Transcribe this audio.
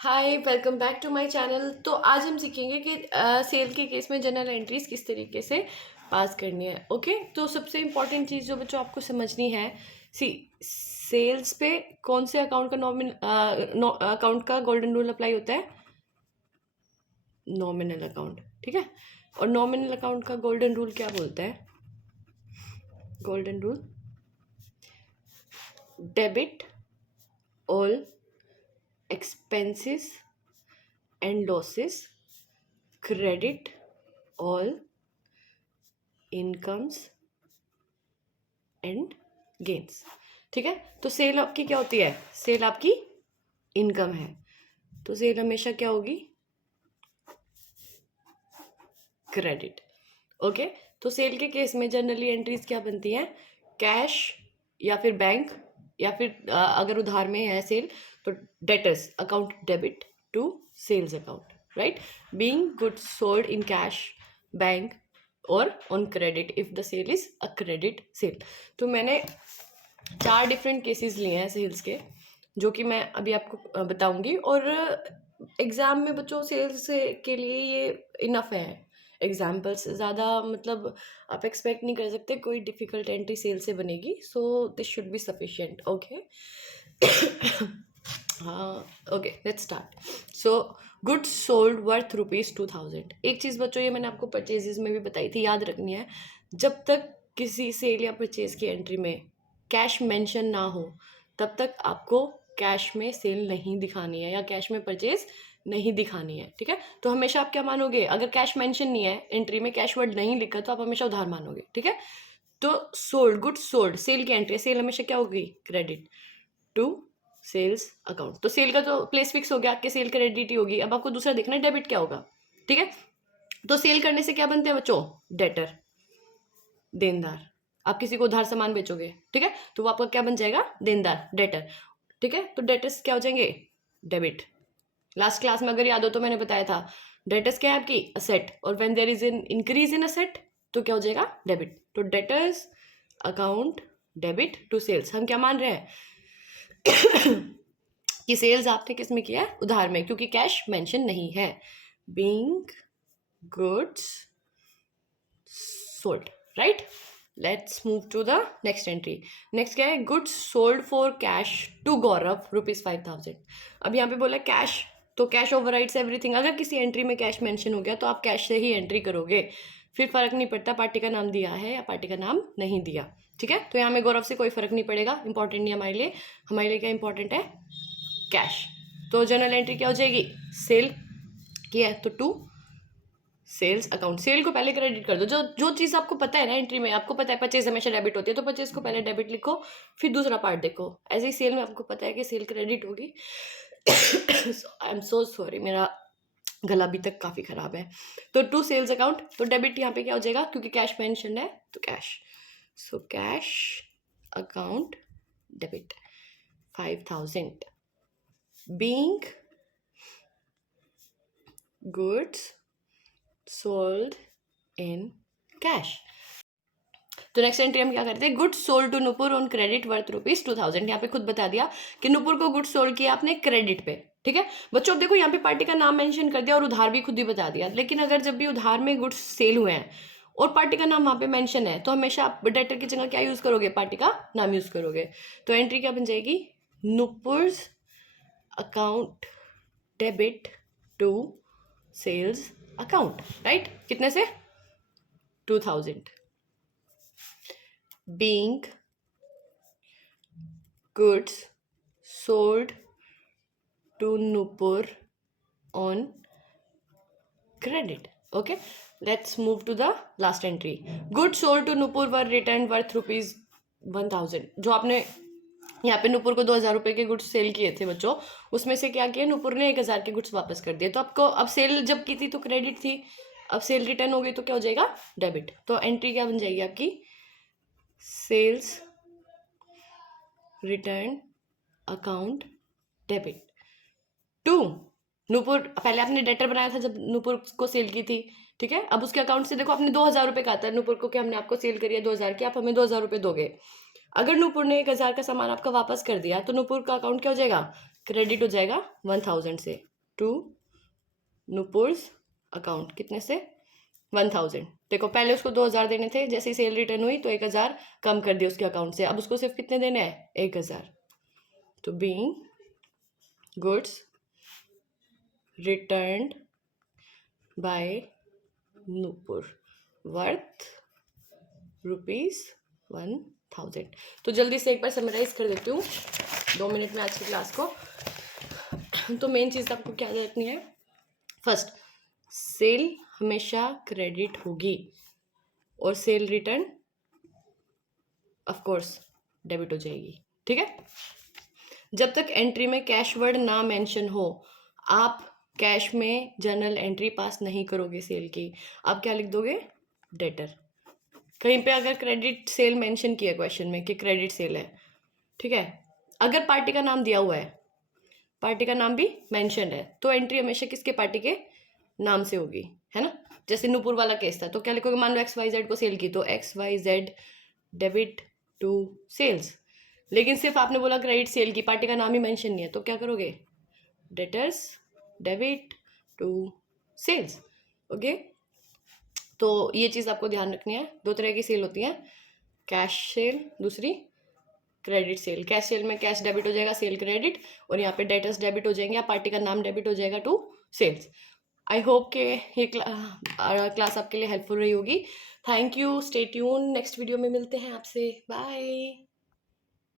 Hi, welcome back to my channel. तो आज हम सीखेंगे कि सेल के केस में जर्नल एंट्रीज किस तरीके से पास करनी है। ओके, तो सबसे इम्पॉर्टेंट चीज़ जो बच्चों आपको समझनी है, सी सेल्स पे कौन से अकाउंट का अकाउंट का गोल्डन रूल अप्लाई होता है? Nominal account. ठीक है, और नॉमिनल अकाउंट का गोल्डन रूल क्या बोलता है? Golden rule, debit all expenses and losses, credit all incomes and gains। ठीक है, तो सेल आपकी क्या होती है? सेल आपकी इनकम है, तो सेल हमेशा क्या होगी? क्रेडिट। ओके, तो सेल के केस में जनरली एंट्रीज क्या बनती हैं? कैश या फिर बैंक, या फिर अगर उधार में है सेल तो debtors account debit to sales account, right? Being goods sold in cash, bank और on credit if the sale is a credit sale. तो मैंने 4 डिफरेंट केसेस लिए हैं सेल्स के, जो कि मैं अभी आपको बताऊंगी। और एग्जाम में बच्चों सेल्स के लिए ये इनफ है एग्जाम्पल्स, ज़्यादा मतलब आप एक्सपेक्ट नहीं कर सकते कोई डिफ़िकल्ट एंट्री सेल से बनेगी। So this should be sufficient. Okay, हाँ, okay, let's start. So goods sold worth ₹2000। एक चीज़ बच्चों, ये मैंने आपको परचेजेस में भी बताई थी, याद रखनी है। जब तक किसी सेल या परचेज की एंट्री में कैश मेंशन ना हो, तब तक आपको कैश में सेल नहीं दिखानी है या कैश में परचेज नहीं दिखानी है। ठीक है, तो हमेशा आप क्या मानोगे? अगर कैश मेंशन नहीं है, एंट्री में कैश वर्ड नहीं लिखा, तो आप हमेशा उधार मानोगे। ठीक है, तो सोल्ड, गुड्स सोल्ड, सेल की एंट्री, सेल हमेशा क्या होगी? Credit to sales account. तो सेल का तो प्लेस फिक्स हो गया कि सेल क्रेडिट ही होगी। अब आपको दूसरा देखना है डेबिट क्या होगा। ठीक है, तो सेल करने से क्या बनते हैं बच्चों? डेटर, देनदार। आप किसी को उधार सामान बेचोगे, ठीक है, तो वो आपका क्या बन जाएगा? देनदार, डेटर। ठीक है, तो डेटर्स क्या हो जाएंगे? डेबिट। लास्ट क्लास में अगर याद हो तो मैंने बताया था, डेटर्स क्या है आपकी? असेट, और when there is an increase in asset तो क्या हो जाएगा? डेबिट। तो debtors account debit to sales. हम क्या मान रहे हैं? कि सेल्स आपने किस में किया है? उधार में, क्योंकि कैश मेंशन नहीं है। Being goods sold, right? Let's move to the next entry. Next क्या है? Goods sold for cash to Gaurav ₹5000। अब यहाँ पे बोला कैश, तो कैश ओवरराइड्स एवरीथिंग। अगर किसी एंट्री में कैश मेंशन हो गया तो आप कैश से ही एंट्री करोगे, फिर फर्क नहीं पड़ता पार्टी का नाम दिया है या पार्टी का नाम नहीं दिया। ठीक है, तो यहाँ में गौरव से कोई फर्क नहीं पड़ेगा, इंपॉर्टेंट नहीं हमारे लिए। हमारे लिए क्या इंपॉर्टेंट है? कैश। तो जनरल एंट्री क्या हो जाएगी? सेल की है तो टू सेल्स अकाउंट। सेल को पहले क्रेडिट कर दो। जो जो चीज़ आपको पता है ना, एंट्री में आपको पता है परचेज हमेशा डेबिट होती है, तो परचेज को पहले डेबिट लिखो, फिर दूसरा पार्ट देखो। ऐसे ही सेल में आपको पता है कि सेल क्रेडिट होगी। आई एम सो सॉरी, मेरा गला अभी तक काफ़ी ख़राब है। तो टू सेल्स अकाउंट, तो डेबिट यहाँ पे क्या हो जाएगा? क्योंकि कैश मेंशन है तो cash. So cash account debit 5000। Being goods sold in cash. तो नेक्स्ट एंट्री हम क्या करते हैं? Goods sold to Nupur on credit worth ₹2000। यहाँ पे खुद बता दिया कि नुपुर को गुड्स सोल्ड किया आपने क्रेडिट पे। ठीक है बच्चों, देखो यहाँ पे पार्टी का नाम मेंशन कर दिया और उधार भी खुद ही बता दिया। लेकिन अगर जब भी उधार में गुड्स सेल हुए हैं और पार्टी का नाम वहाँ पे मेंशन है, तो हमेशा आप डेटर की जगह क्या यूज करोगे? पार्टी का नाम यूज करोगे। तो एंट्री क्या बन जाएगी? Nupur's account debit to sales account, right? कितने से? 2000। Being goods sold to Nupur on credit. Okay, let's move to the last entry. Goods sold to Nupur were returned worth ₹1000। जो आपने यहाँ पे नुपुर को 2000 रुपए के गुड्स सेल किए थे बच्चों, उसमें से क्या किया? नुपुर ने 1000 के गुड्स वापस कर दिए। तो आपको अब सेल जब की थी तो क्रेडिट थी, अब सेल रिटर्न हो गई तो क्या हो जाएगा? डेबिट। तो एंट्री क्या बन जाएगी आपकी? Sales return account debit to Nupur. पहले आपने डेटर बनाया था जब नूपुर को सेल की थी, ठीक है? अब उसके अकाउंट से देखो, आपने 2000 रुपये कहा था नूपुर को कि हमने आपको सेल करी है 2000 की, आप हमें 2000 रुपये दोगे। अगर नूपुर ने 1000 का सामान आपका वापस कर दिया तो नूपुर का अकाउंट क्या हो जाएगा? क्रेडिट हो जाएगा 1000 से। टू नूपुर्स अकाउंट, कितने से 1000। देखो पहले उसको 2000 देने थे, जैसे ही सेल रिटर्न हुई तो 1000 कम कर दिया उसके अकाउंट से, अब उसको सिर्फ कितने देने हैं 1000। तो being goods returned by Nupur worth ₹1000। तो जल्दी से एक बार समराइज कर देती हूँ 2 मिनट में आज की क्लास को। तो मेन चीज़ आपको क्या रखनी है, फर्स्ट सेल हमेशा क्रेडिट होगी और cell return of course debit हो जाएगी, ठीक है। जब तक एंट्री में कैश वर्ड ना मेंशन हो, आप कैश में जर्नल एंट्री पास नहीं करोगे सेल की। आप क्या लिख दोगे, डेटर। कहीं पे अगर क्रेडिट सेल मेंशन किया क्वेश्चन में कि क्रेडिट सेल है, ठीक है, अगर पार्टी का नाम दिया हुआ है, पार्टी का नाम भी मेंशन है, तो एंट्री हमेशा किसके, पार्टी के नाम से होगी, है ना। जैसे नूपुर वाला केस था, तो क्या लिखोगे, मान लो XYZ को सेल की, तो XYZ डेबिट टू सेल्स। लेकिन सिर्फ आपने बोला क्रेडिट सेल की, पार्टी का नाम ही मेंशन नहीं है, तो क्या करोगे, debtors debit to sales. Okay, तो ये चीज़ आपको ध्यान रखनी है। 2 तरह की सेल होती है, कैश सेल, दूसरी क्रेडिट सेल। कैश सेल में कैश डेबिट हो जाएगा, सेल क्रेडिट, और यहाँ पे डेटर्स डेबिट हो जाएंगे, पार्टी का नाम डेबिट हो जाएगा टू सेल्स। आई होप कि ये क्लास आपके लिए हेल्पफुल रही होगी। Thank you, stay tune, next video में मिलते हैं आपसे, बाय।